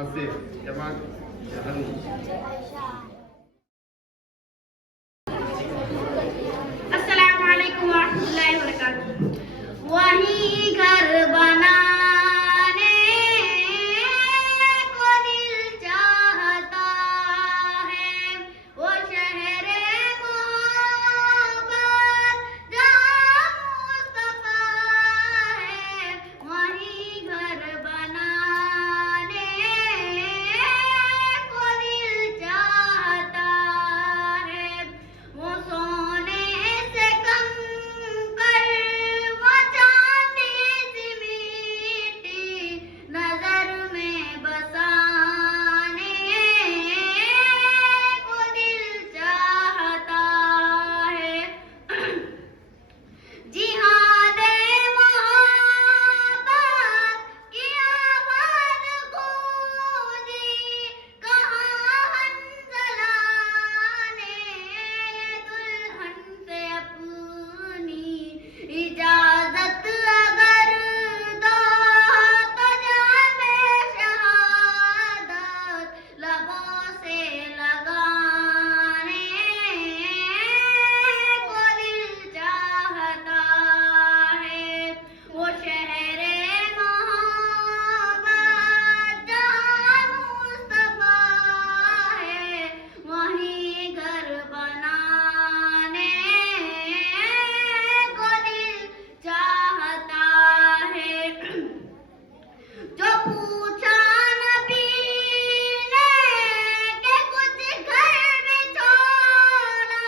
हंसे जमा अस्सलाम वालेकुम रहमतुल्लाहि व बरकातुहू। वही घर बनाने को दिल चाहता है, वो शहरे मोहब्बत जहाँ मुस्तफा है। वही घर बनाने को दिल चाहता है, वो सोने से कम कर वो चांदी सी मीठी नजर में बसाने को दिल चाहता है। जिहादे मोहब्बत की आवाज़ गूंजी, कहाँ हंज़ला ने दुल्हन से अपनी इजाज़त अगर दो तो जामे शहादत लबों से लगाने को दिल चाहता है। वो शहरे मोहब्बत जहाँ मुस्तफा है, वहीं घर बनाने को दिल चाहता है। जो पूछा नबी ने कि कुछ घर में छोड़ा,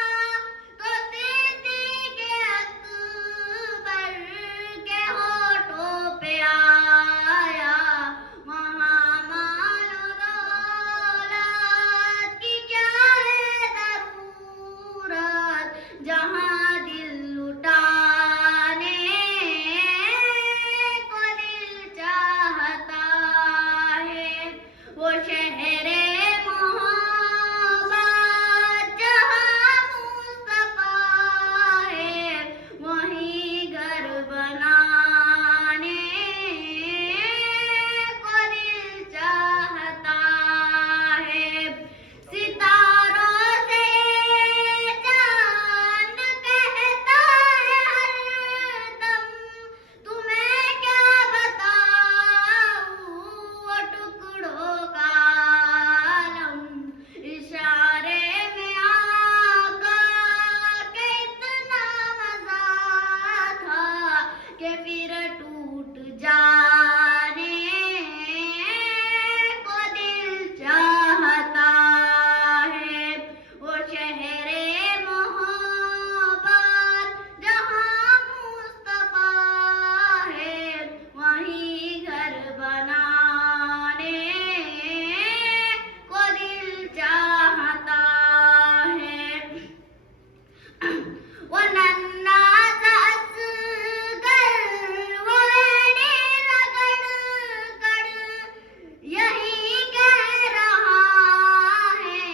तो सिद्दीक़ अकबर के होठों पे आया, वहाँ माल दौलत की क्या है ज़रूरत, जहाँ दिल लुटाने को दिल चाहता है। वो शहरे मोहब्बत जहाँ मुस्तफा है, वहीं घर बनाने को दिल चाहता है। सितारों से चांद कहता है हरदम, तुम्हें क्या बताऊं वो टुकड़ों का आलम। इशारे में आका के इतना मजा था कि फिर टूट जाने को दिल चाहता है। वो शहरे मोहब्बत जहाँ मुस्तफा है, वहीं घर बनाने को दिल चाहता है। वो नन्ना सा असगर वो ऐने रगड़ कर यही कह रहा है,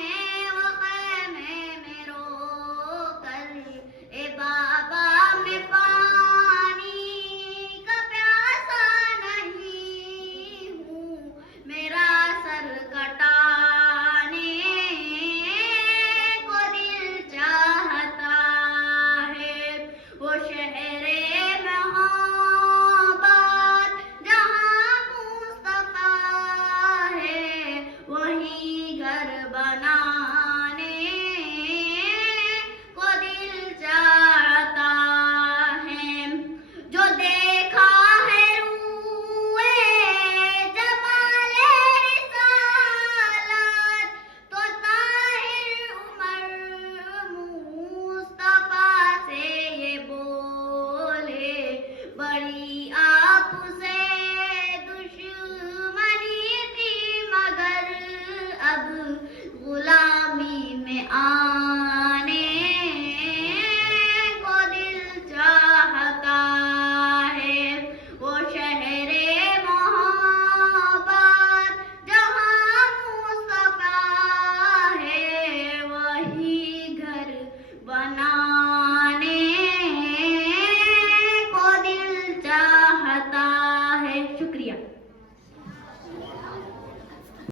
वो ख़ैमे में रो कर, ए बाबा मैं पानी का प्यासा नहीं हूँ, मेरा सर कटाने को दिल चाहता है। वो शहरे मोहब्बत जहाँ मुस्तफा है, वहीं घर बनाने को दिल चाहता है। जो देखा है रूए जमाले रिसालत, तो ताहिर उमर मुस्तफा से ये बोले, बड़ी आपसे दुश्मनी थी मगर अब गुलामी में आने को दिल चाहता है। वो शहरे मोहब्बत जहाँ मुस्तफा है, वही घर बनाने को दिल चाहता है। शुक्रिया।